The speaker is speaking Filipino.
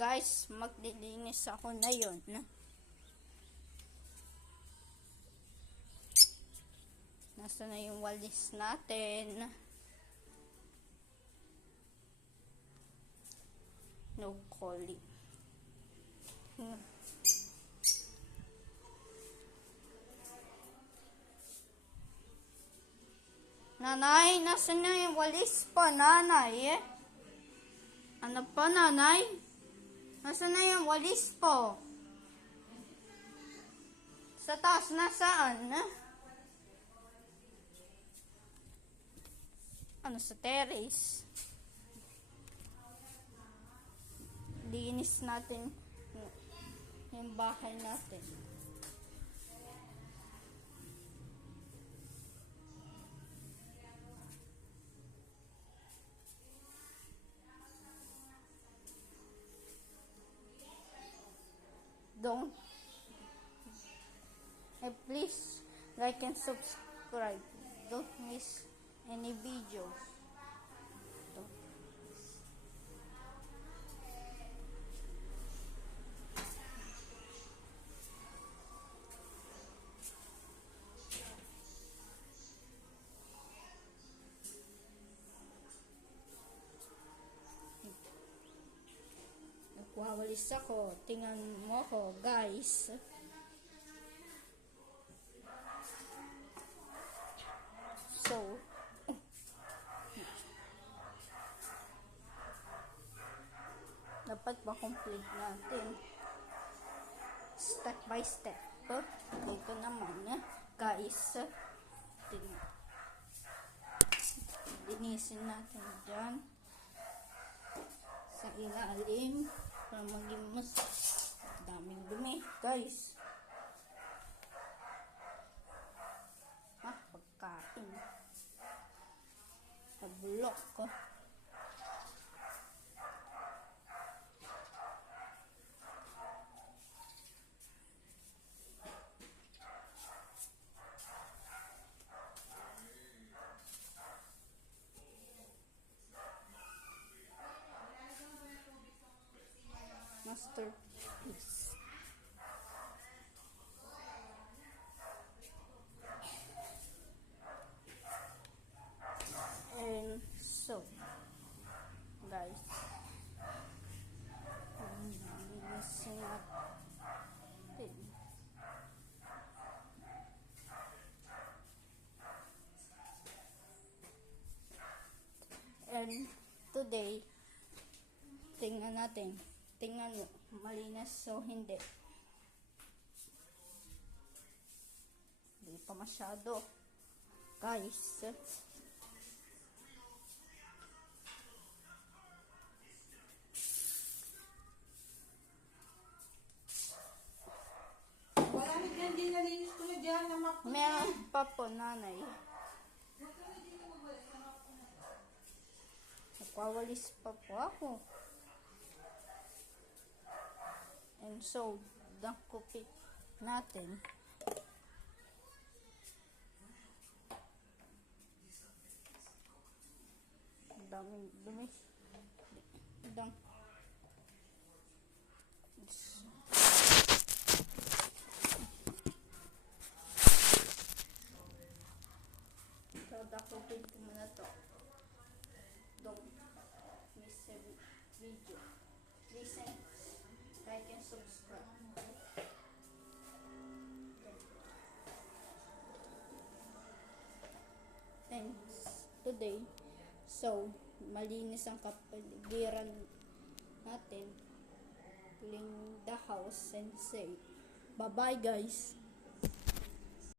Guys, maglilinis ako na yun. Nasa na yung walis natin. No calling. Nanay, nasa na yung walis pa, nanay? Ano pa, nanay? Nasa na yung walis po? Sa taas, nasaan? Ano, sa terrace? Linis natin yung bahay natin. Don't please like and subscribe. Don't miss any videos. Nagwawalis ako. Tingnan mo ako, guys. So, dapat ma-complete natin step by step. Ito naman, guys. Linisin natin dyan sa ilalim para maging mas daming dumi, guys. Pagkain nabulok ko. Masterpiece. And so, guys, linisin natin. And today, tingnan natin. Tingnan mo, malinis so hindi. Hindi pa masyado, guys. Wala na dyan, di nalinis ko na dyan. Meron pa po, nanay. Nagwawalis pa po ako. And so, dakupit natin. Daming dumi. So, dakupit ko muna to. Don't miss a video. Listen. Like and subscribe. Thanks today. So, malinis ang kapaligiran natin. Clean the house and say bye-bye, guys.